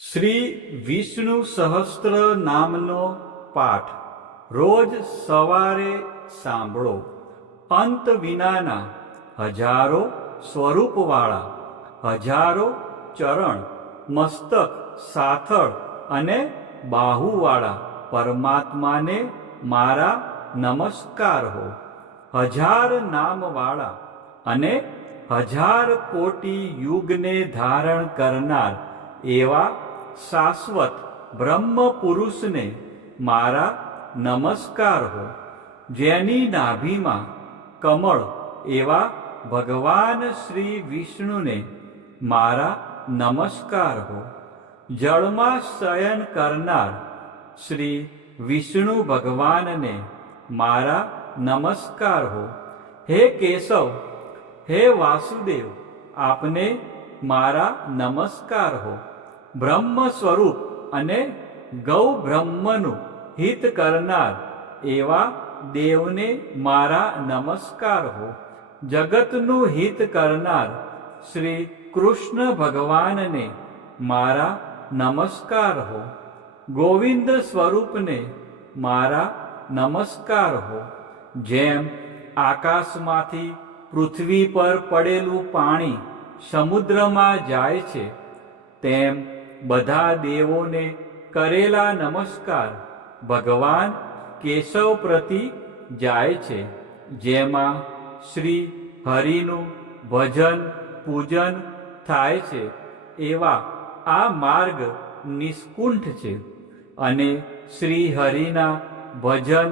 શ્રી વિષ્ણુ સહસ્ત્ર નામનો પાઠ રોજ સવારે સાંભળો. અંત વિનાના હજારો સ્વરૂપવાળા, હજારો ચરણ, મસ્તક, સાથળ અને બાહુવાળા પરમાત્માને મારા નમસ્કાર હો. હજાર નામવાળા અને હજાર કોટી યુગને ધારણ કરનાર એવા શાશ્વત બ્રહ્મ પુરુષને મારા નમસ્કાર હો. જેની નાભીમાં કમળ એવા ભગવાન શ્રી વિષ્ણુને મારા નમસ્કાર હો. જળમાં શયન કરનાર શ્રી વિષ્ણુ ભગવાનને મારા નમસ્કાર હો. હે કેશવ, હે વાસુદેવ, આપને મારા નમસ્કાર હો. બ્રહ્મ સ્વરૂપ અને ગૌ બ્રહ્મનું હિત કરનાર એવા દેવને મારા નમસ્કાર હો. જગતનું હિત કરનાર શ્રી કૃષ્ણ ભગવાનને મારા નમસ્કાર હો. ગોવિંદ સ્વરૂપને મારા નમસ્કાર હો. જેમ આકાશમાંથી પૃથ્વી પર પડેલું પાણી સમુદ્રમાં જાય છે, તેમ બધા દેવોને કરેલા નમસ્કાર ભગવાન કેશવ પ્રતિ જાય છે. જેમાં શ્રી હરિનું ભજન પૂજન થાય છે એવા આ માર્ગ નિષ્કુંઠ છે. અને શ્રી હરિના ભજન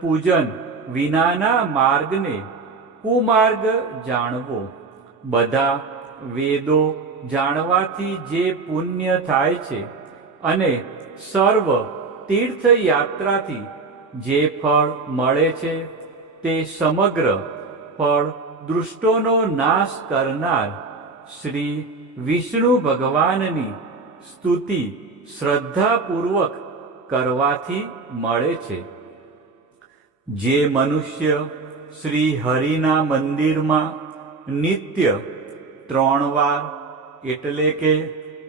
પૂજન વિનાના માર્ગને કુમાર્ગ જાણવો. બધા વેદો જાણવાથી જે પુણ્ય થાય છે અને સર્વ તીર્થયાત્રાથી જે ફળ મળે છે તે સમગ્ર ફળ દૃષ્ટોનો નાશ કરનાર શ્રી વિષ્ણુ ભગવાનની સ્તુતિ શ્રદ્ધાપૂર્વક કરવાથી મળે છે. જે મનુષ્ય શ્રી હરિના મંદિરમાં નિત્ય 3 વાર એટલે કે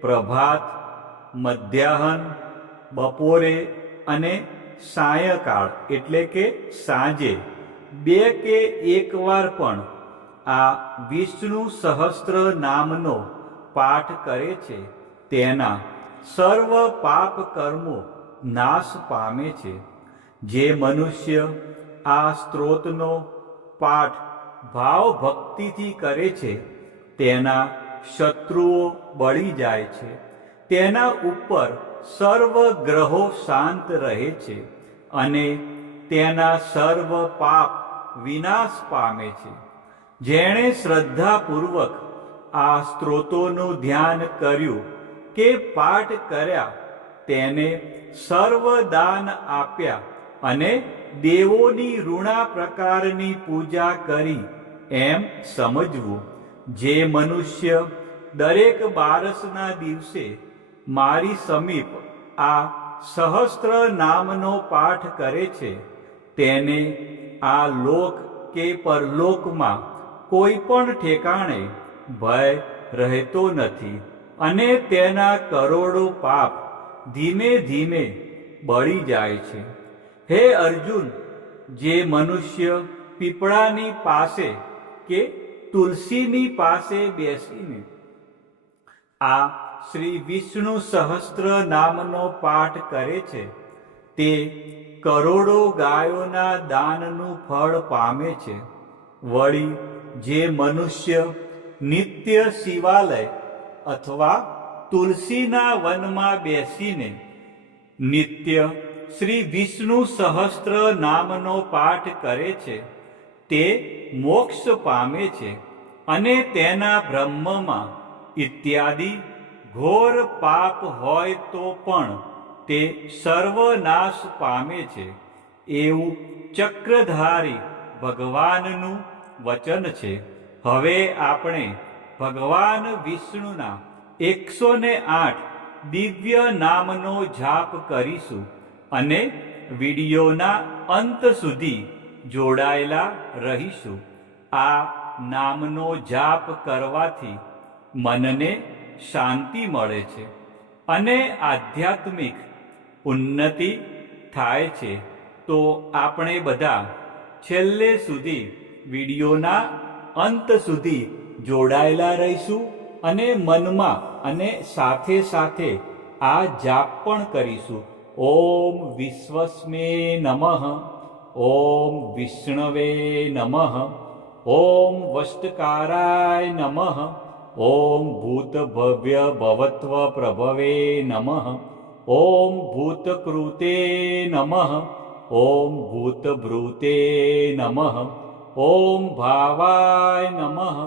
પ્રભાત, મધ્યાહન, બપોરે અને સાયંકાળ એટલે કે સાંજે 2 કે 1 વાર પણ આ વિષ્ણુ સહસ્ત્ર નામનો પાઠ કરે છે, તેના સર્વ પાપ કર્મો નાશ પામે છે. જે મનુષ્ય આ સ્ત્રોતનો પાઠ ભાવ ભક્તિથી કરે છે, તેના શત્રુઓ બળી જાય છે. તેના ઉપર સર્વ ગ્રહો શાંત રહે છે અને તેના સર્વ પાપ વિનાશ પામે છે. જેણે શ્રદ્ધાપૂર્વક આ સ્ત્રોતોનું ધ્યાન કર્યું કે પાઠ કર્યા, તેને સર્વ દાન આપ્યા અને દેવોની ઋણા પ્રકારની પૂજા કરી એમ સમજવું. જે મનુષ્ય દરેક બારસના દિવસે મારી સમીપ આ સહસ્ત્ર નામનો પાઠ કરે છે, તેને આ લોક કે પરલોકમાં કોઈ પણ ઠેકાણે ભય રહેતો નથી અને તેના કરોડો પાપ ધીમે ધીમે બળી જાય છે. હે અર્જુન, જે મનુષ્ય પીપળાની પાસે કે તુલસીની પાસે બેસીને આ શ્રી વિષ્ણુ સહસ્ત્ર નામનો પાઠ કરે છે, તે કરોડો ગાયોના દાનનું ફળ પામે છે. વળી જે મનુષ્ય નિત્ય શિવાલય અથવા તુલસીના વનમાં બેસીને નિત્ય શ્રી વિષ્ણુ સહસ્ત્ર નામનો પાઠ કરે છે, તે મોક્ષ પામે છે અને તેના બ્રહ્મમાં ઇત્યાદિ ઘોર પાપ હોય તો પણ તે સર્વનાશ પામે છે. એવું ચક્રધારી ભગવાનનું વચન છે. હવે આપણે ભગવાન વિષ્ણુના 108 દિવ્ય નામનો જાપ કરીશું અને વિડીયોના અંત સુધી જોડાયેલા રહીશું. આ નામનો જાપ કરવાથી મનને શાંતિ મળે છે અને આધ્યાત્મિક ઉન્નતિ થાય છે. તો આપણે બધા છેલ્લે સુધી વિડીયોના અંત સુધી જોડાયેલા રહીશું અને મનમાં અને સાથે સાથે આ જાપ પણ કરીશું. ઓમ વિશ્વસ્મે નમઃ, ઓમ વિષ્ણવે નમઃ, ઓમ વષ્ટકારાય નમઃ, ઓમ ભૂતભવ્ય ભવત્વ પ્રભવે નમઃ, ઓમ ભૂતકૃતે નમઃ, ઓમ ભૂતભૃતે નમઃ, ઓમ ભાવાય નમઃ,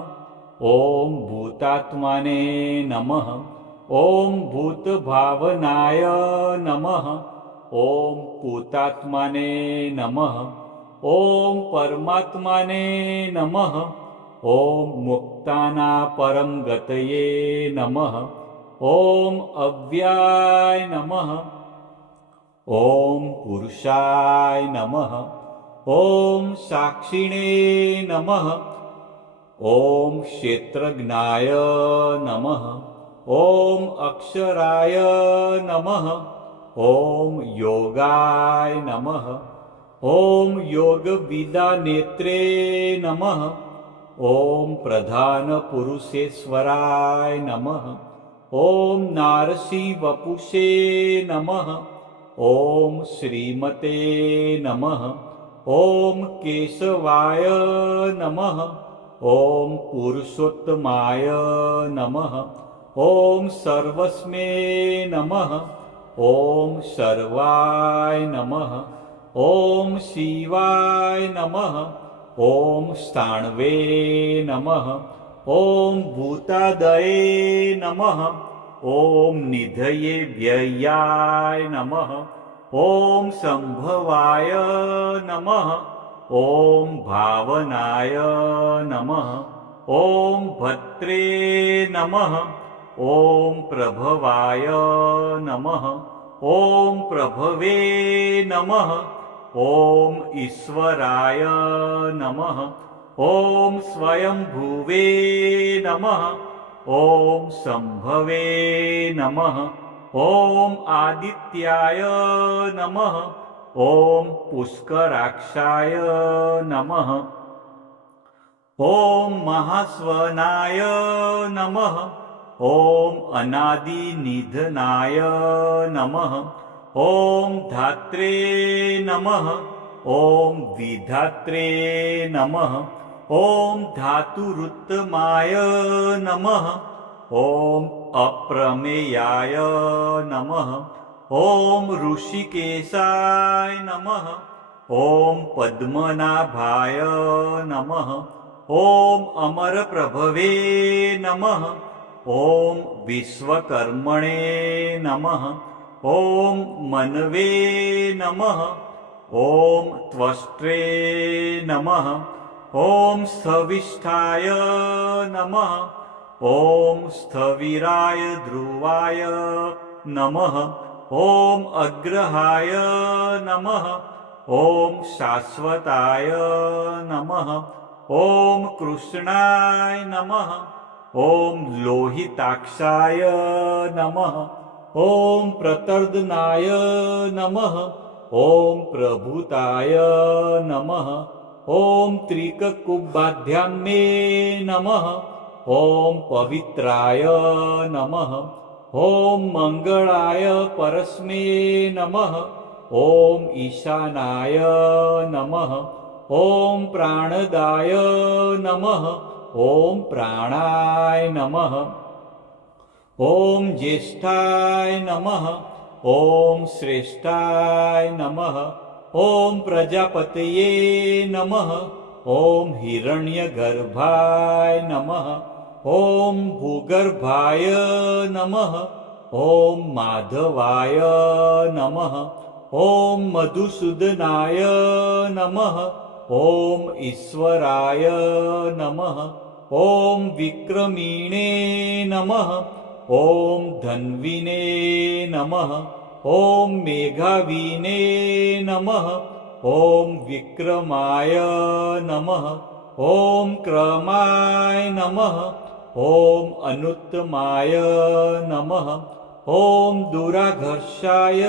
ઓમ ભૂતાત્માને નમઃ, ઓમ ભૂતભાવનાય નમઃ, ઓમ ભૂતાત્માને નમઃ, ઓમ પરમાત્માને નમઃ, ઓમ મુક્તાના પરમ ગતયે નમઃ, ઓમ અવ્યાય નમઃ, ઓમ પુરુષાય નમઃ, ઓમ સાક્ષિણે નમઃ, ઓમ ક્ષેત્રજ્ઞાય નમઃ, ઓમ અક્ષરાય નમઃ, ઓમ યોગાય નમઃ, ઓમ યોગવિદાનેત્રે નમઃ, ઓમ પ્રધાન પુરુષેશ્વરાય નમઃ, ઓમ નારસી વપુષે નમઃ, ઓમ શ્રીમતે નમઃ, ઓમ કેશવાય નમઃ, ઓમ પુરુષોત્તમાય નમઃ, ઓમ સર્વસ્મે નમઃ, ઓમ સર્વાય નમઃ, ઓમ શિવાય નમઃ, ઓમ સ્થાણવે નમઃ, ઓમ ભૂતાદયે નમઃ, ઓમ નિધયે વ્યયાય નમઃ, ઓમ સંભવાય નમઃ, ઓમ ભાવનાય નમઃ, ઓમ ભત્રે નમઃ, ઓમ પ્રભવાય નમઃ, ઓમ પ્રભવે નમઃ, ઓમ ઈશ્વરાય નમઃ, ઓમ સ્વયંભુવે નમઃ, ઓમ સંભવે નમઃ, ઓમ આદિત્યાય નમઃ, ઓમ પુષ્કરાક્ષાય નમઃ, ઓમ મહાસ્વનાય નમઃ, ઓમ અનાદિનિધનાય નમઃ, ઓમ ધાત્રે નમઃ, ઓમ વિધાત્રે નમઃ, ઓમ ધાતુરુત્તમાય નમઃ, ઓમ અપ્રમેયાય નમઃ, ઓમ ઋષિકેશાય નમઃ, ઓમ પદ્મનાભાય નમઃ, ઓમ અમરપ્રભવે નમઃ, ઓમ વિશ્વકર્મણે નમઃ, ઓમ મનવે નમઃ, ઓમ ત્વષ્ટ્રે નમઃ, ઓમ સ્થવિષ્ઠાય નમઃ, ઓમ સ્થવિરાય ધ્રુવાય નમઃ, ઓમ અગ્રહાય નમઃ, ઓમ શાશ્વતાય નમઃ, ઓમ કૃષ્ણાય નમઃ, ઓમ લોહિતાક્ષાય નમઃ, ઓમ પ્રતર્દનાય નમઃ, ઓમ પ્રભુતાય નમઃ, ઓમ ત્રિકકુબ્બાધ્યામે નમઃ, ઓમ પવિત્રાય નમઃ, ઓમ મંગળાય પરસ્મે નમઃ, ઓમ ઈશાનાય નમઃ, ઓમ પ્રાણદાય નમઃ, ઓમ પ્રાણાય નમઃ, ઓમ જ્યેષ્ઠાય નમઃ, ઓમ શ્રેષ્ઠાય નમઃ, ઓમ પ્રજાપતયે નમઃ, ઓમ હિરણ્યગર્ભાય નમઃ, ઓમ ભૂગર્ભાય નમઃ, ઓમ માધવાય નમઃ, ઓમ મધુસૂદનાય નમઃ, ઓમ ઈશ્વરાય નમઃ, ઓમ વિક્રમીણે નમઃ, ઓમ ધન્વીને નમઃ, ઓમ મેઘાવીને નમઃ, ઓમ વિક્રમાય નમઃ, ઓમ ક્રમાય નમઃ, ઓમ અનુત્તમાય નમઃ, ॐ दुराघर्षाय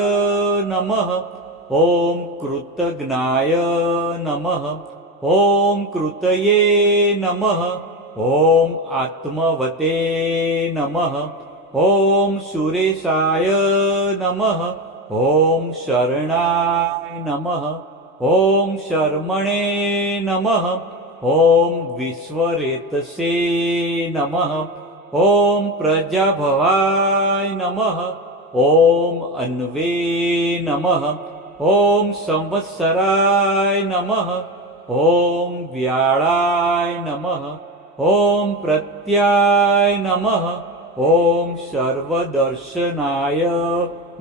नमः ॐ कृतघ्नाय नमः ॐ कृतये नमः ॐ आत्मवते नमः ॐ सुरेशाय नमः ॐ शरणाय नमः ॐ शर्मणे नमः ॐ विश्वरेतसे नमः ॐ प्रजाभवाय नमः ॐ अन्वे नमः ॐ संवत्सराय नमः ॐ व्याळाय नमः ॐ प्रत्याय नमः ॐ सर्वदर्शनाय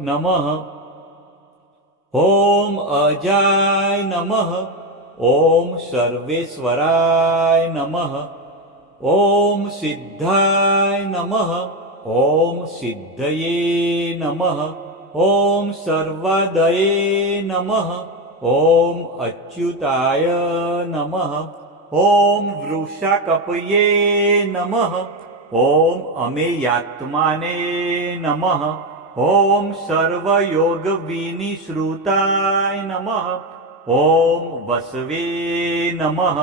नमः ॐ अजाय नमः ॐ सर्वेश्वराय नमः ॐ सिद्धाय नमः ॐ सिद्धये नमः ॐ सर्वादये नमः ॐ अच्युताय नमः ॐ वृषाकपये नमः ॐ अमेयात्माने नमः ॐ सर्वयोगविनिश्रुताय नमः ॐ वसवे नमः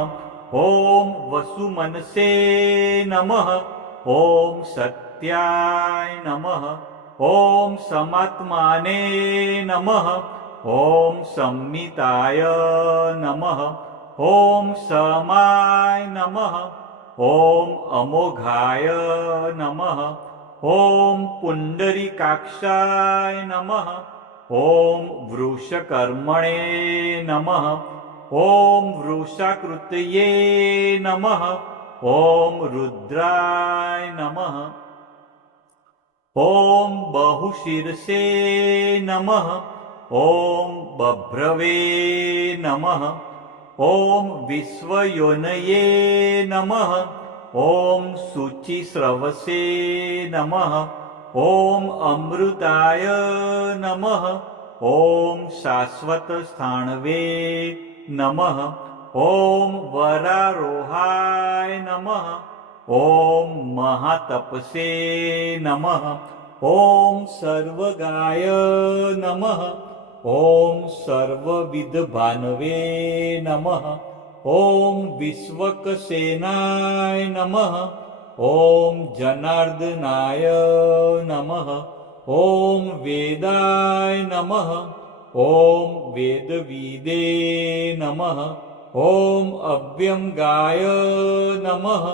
ॐ वसुमनसे नमः ॐ सत्याय नमः ॐ समात्माने नमः ॐ संमिताय नमः ॐ समाय नमः ॐ अमोघाय नमः ॐ पुण्डरीकाक्षाय नमः ॐ वृषकर्मणे नमः ॐ वृषाकृतये नमः ॐ रुद्राय नमः ॐ बहुशीर्षे नमः ॐ बभ्रवे नमः ॐ विश्वयोनये नमः ॐ शुचिस्रवसे नमः ॐ अमृताय नमः ॐ शाश्वतस्थाणवे नमः ॐ वरारोहाय नमः ॐ महातपसे नमः ॐ सर्वगाय नमः ॐ सर्वविधभानवे नमः ॐ विश्वकसेनाय नमः ॐ जनार्दनाय नमः ॐ वेदाय नमः ॐ वेदविदे नमः ॐ अव्यंगाय नमः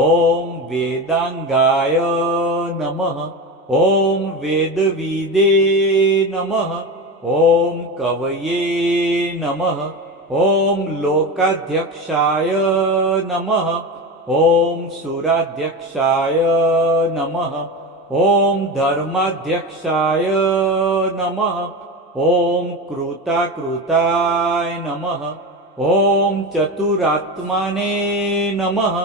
ॐ वेदांगाय नमः ॐ वेदविदे नमः ॐ कवये नमः ॐ लोकाध्यक्षाय नमः ॐ सुराध्यक्षाय नमः ॐ धर्माध्यक्षाय नमः ॐ कृताकृताय नमः ॐ चतुरात्माने नमः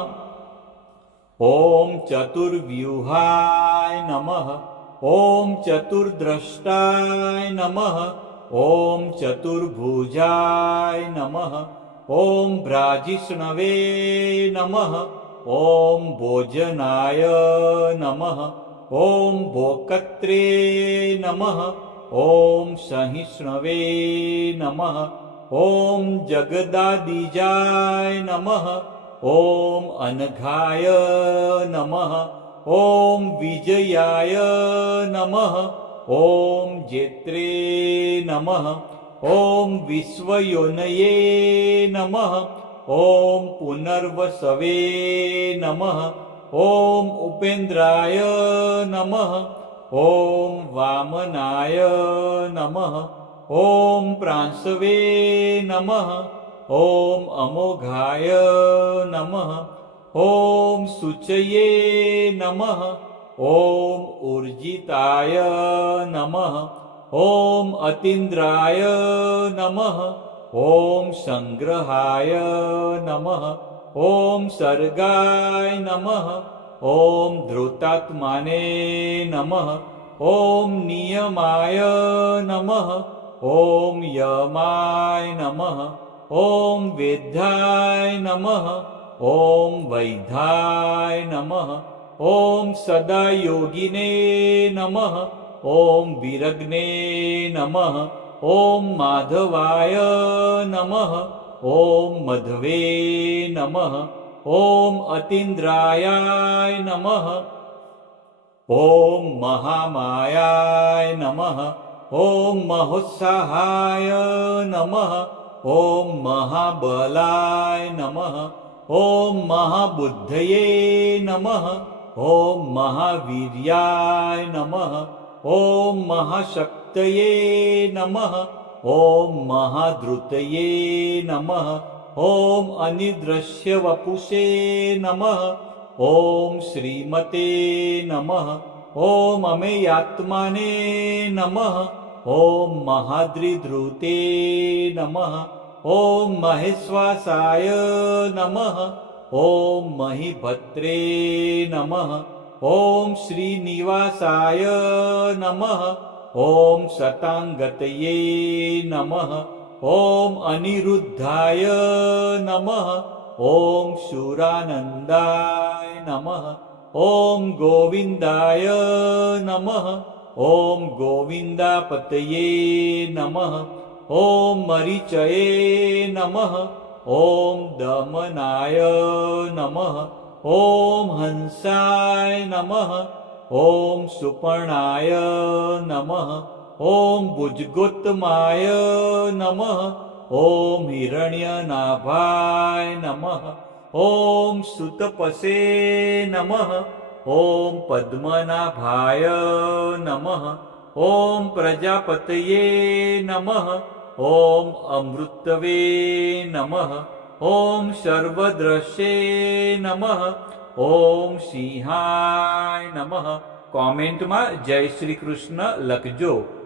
ॐ चतुर्व्यूहाय नमः ॐ चतुर्द्रष्टाय नमः ॐ चतुर्भुजाय नमः ॐ भ्राजिष्णवे नमः ॐ भोजनाय नमः ॐ भोक्त्रे नमः ॐ सहिष्णवे नमः ॐ जगदादिजाय नमः ॐ अनघाय नमः ॐ विजयाय नमः ॐ जेत्रे नमः ॐ विश्वयोनये नमः ॐ पुनर्वसवे नमः ॐ उपेन्द्राय नमः ॐ वामनाय नमः ॐ प्रांशवे नमः ॐ अमोघाय नमः ॐ शुचये नमः ॐ ऊर्जिताय नमः ॐ अतीन्द्राय नमः ॐ संग्रहाय नमः ॐ सर्गाय नमः ॐ धृतात्माने नमः ॐ नियमाय नमः ॐ यमाय नमः ॐ वेद्याय नमः ॐ वैद्याय नमः ॐ सदा योगिने नमः ॐ विरग्ने नमः ॐ माधवाय नमः ॐ मधवे नमः ॐ अतीन्द्रायाय नमः ॐ महामायाय नमः ॐ महोत्साहाय नमः ॐ महाबलाय नमः ॐ महाबुद्धये नमः ॐ महावीर्याय नमः ॐ महाशक्तये नमः ॐ महाधृतये नमः ॐ अनिदृश्यवपुषे नमः ॐ श्रीमते नमः ॐ अमेयात्मने नमः ॐ महाद्रिधृते नमः ॐ महेश्वासाय नमः ॐ महीभद्रे नमः ॐ श्रीनिवासाय नमः ॐ शताङ्गतये नमः ॐ अनिरुद्धाय नमः ॐ शूरानन्दाय नमः ॐ गोविन्दाय नमः ॐ गोविन्दापतये नमः ॐ मरीचये नमः ॐ दमनाय नमः ॐ हंसाय नमः ॐ सुपर्णाय नमः ॐ भुजगोत्तमाय नमः ॐ हिरण्यनाभाय नमः ॐ सुतपसे नमः ॐ पद्मनाभाय नमः ॐ प्रजापतये नमः ॐ अमृतवे नमः ॐ सर्वद्रश्ये नमः ॐ સિંહાય નમઃ. કોમેન્ટમાં જય શ્રી કૃષ્ણ લખજો.